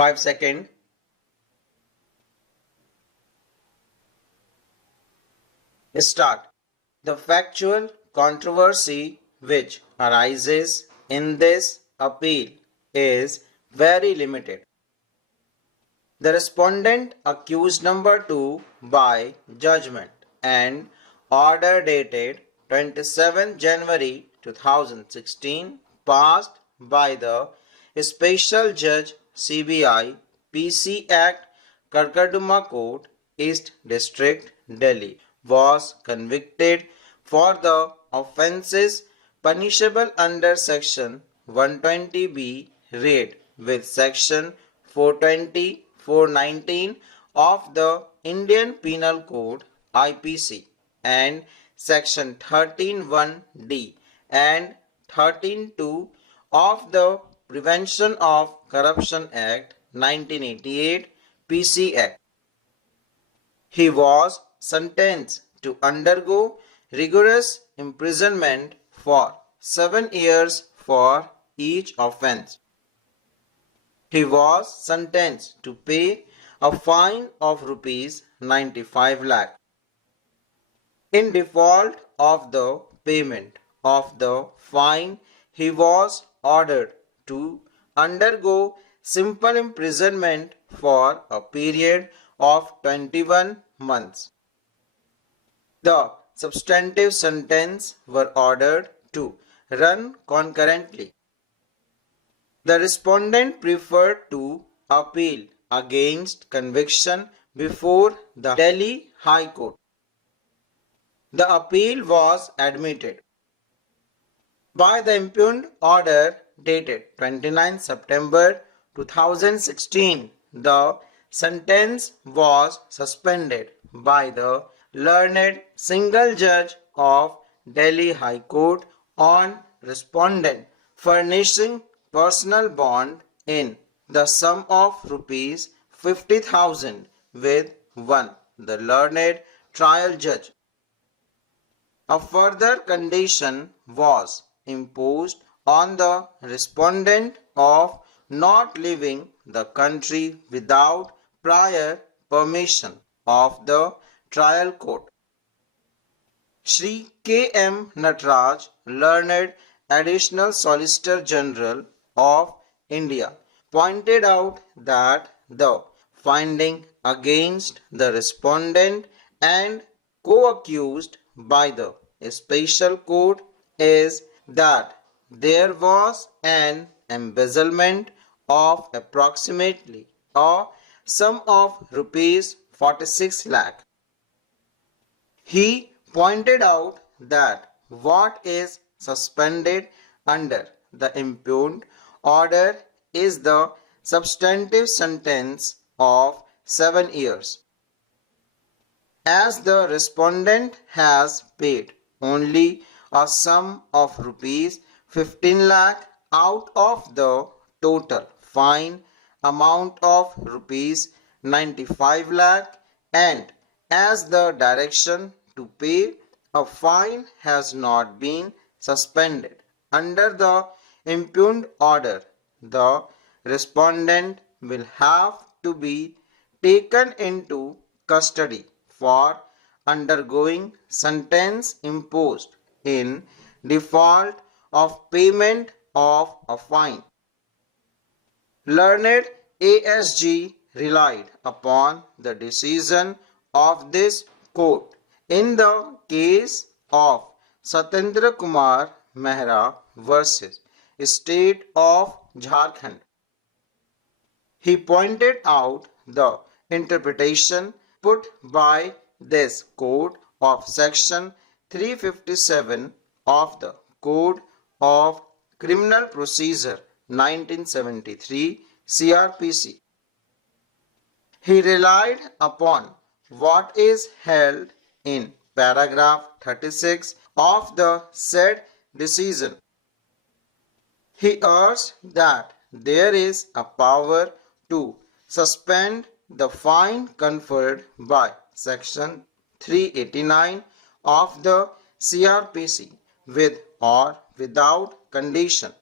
5 seconds. Start. The factual controversy which arises in this appeal is very limited. The respondent accused number 2 by judgment and order dated 27 January 2016 passed by the Special Judge CBI PC Act Karkarduma Court East District Delhi was convicted for the offences punishable under section 120B raid with section 420 419 of the Indian Penal Code IPC and section 131D and 132 of the Prevention of Corruption Act 1988 PC Act. He was sentenced to undergo rigorous imprisonment for 7 years for each offence. He was sentenced to pay a fine of rupees 95 lakh. In default of the payment of the fine, he was ordered to undergo simple imprisonment for a period of 21 months. The substantive sentence were ordered to run concurrently. The respondent preferred to appeal against conviction before the Delhi High Court. The appeal was admitted. By the impugned order dated 29 September 2016, the sentence was suspended by the learned single judge of Delhi High Court on respondent furnishing personal bond in the sum of rupees 50,000 with one the learned trial judge. A further condition was imposed on the respondent of not leaving the country without prior permission of the trial court. Shri K. M. Nataraj, learned Additional Solicitor General of India, pointed out that the finding against the respondent and co-accused by the special court is that there was an embezzlement of approximately a sum of rupees 46 lakh. He pointed out that what is suspended under the impugned order is the substantive sentence of 7 years. As the respondent has paid only a sum of rupees 15 lakh out of the total fine amount of rupees 95 lakh, and as the direction to pay a fine has not been suspended under the impugned order, the respondent will have to be taken into custody for undergoing sentence imposed in default of payment of a fine. Learned ASG relied upon the decision of this court in the case of Satyendra Kumar Mehra versus State of Jharkhand. He pointed out the interpretation put by this court of section 357 of the Code of Criminal Procedure 1973 CRPC. He relied upon what is held in paragraph 36 of the said decision. He urged that there is a power to suspend the fine conferred by section 389 of the CRPC with or without condition.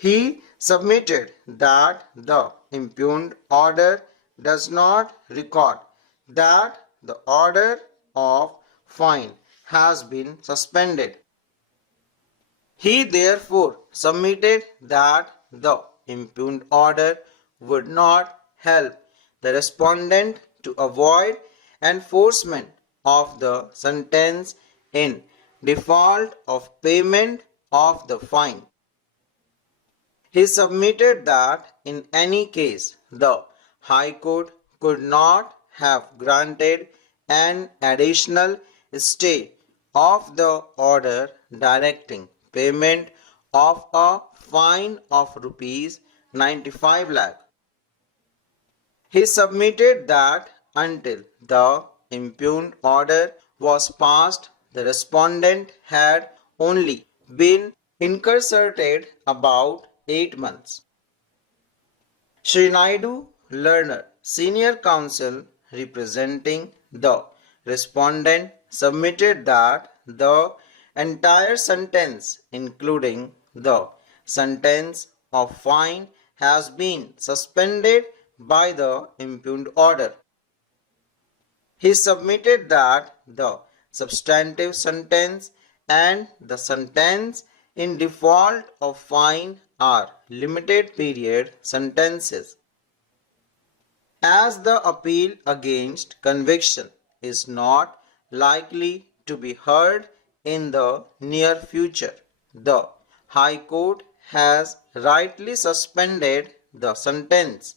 He submitted that the impugned order does not record that the order of fine has been suspended. He therefore submitted that the impugned order would not help the respondent to avoid enforcement of the sentence in default of payment of the fine. He submitted that in any case the High Court could not have granted an additional stay of the order directing payment of a fine of rupees 95 lakh. He submitted that until the impugned order was passed, the respondent had only been incarcerated about 8 months. Shri Naidu Learner, Senior Counsel representing the respondent, submitted that the entire sentence, including the sentence of fine, has been suspended by the impugned order. He submitted that the substantive sentence and the sentence in default of fine are limited period sentences. As the appeal against conviction is not likely to be heard in the near future, the High Court has rightly suspended the sentence.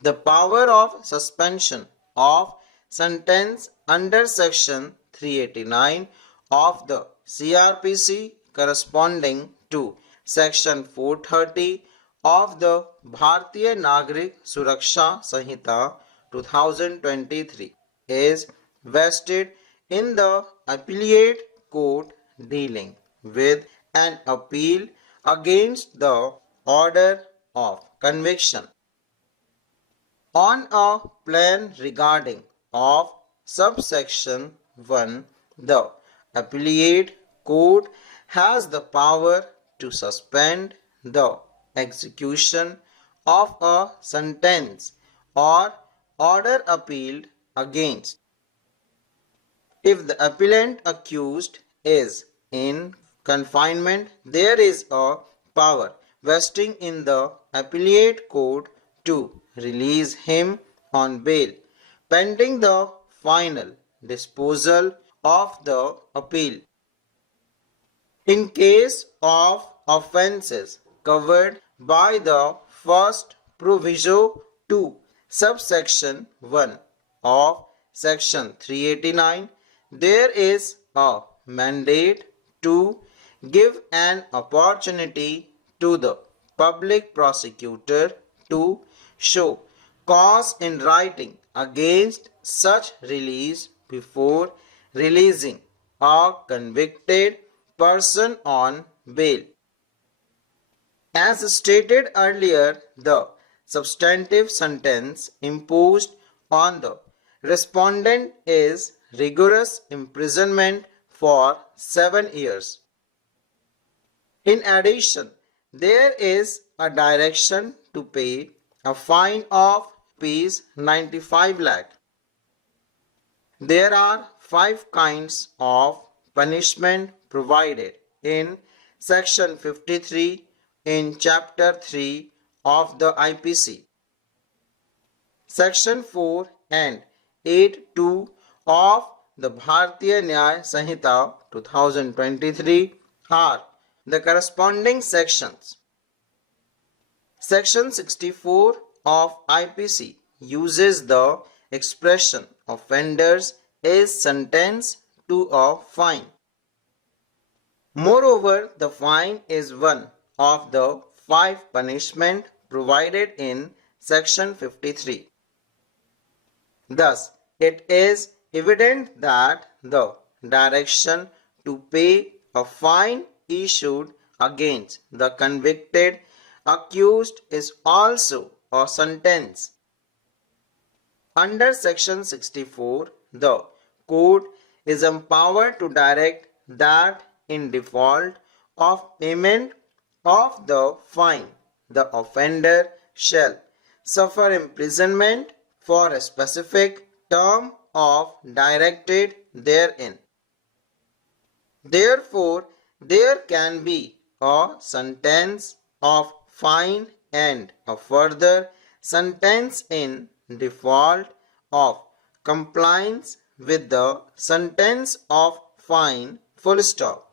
The power of suspension of sentence under section 389 of the CRPC corresponding to section 430 of the Bharatiya Nagrik Suraksha Sanhita 2023 is vested in the appellate court dealing with an appeal against the order of conviction. On a plan regarding of subsection 1, the appellate court has the power to suspend the execution of a sentence or order appealed against. If the appellant accused is in confinement, there is a power vesting in the appellate court to release him on bail pending the final disposal of the appeal. In case of offences covered by the first proviso 2 subsection 1 of section 389, there is a mandate to give an opportunity to the public prosecutor to show cause in writing against such release before releasing a convicted person on bail. As stated earlier, the substantive sentence imposed on the respondent is rigorous imprisonment for 7 years. In addition, there is a direction to pay a fine of Rs 95 lakh. There are 5 kinds of punishment provided in section 53 in chapter 3 of the IPC. Section 4 and 8(2) of the Bharatiya Nyaya Sanhita 2023 are the corresponding sections. Section 64 of IPC uses the expression offenders is sentenced to a fine. Moreover, the fine is one of the 5 punishment provided in section 53. Thus, it is evident that the direction to pay a fine issued against the convicted accused is also a sentence. Under section 64, the court is empowered to direct that in default of payment of the fine, the offender shall suffer imprisonment for a specific term of directed therein. Therefore, there can be a sentence of fine and a further sentence in default of compliance with the sentence of fine full stop.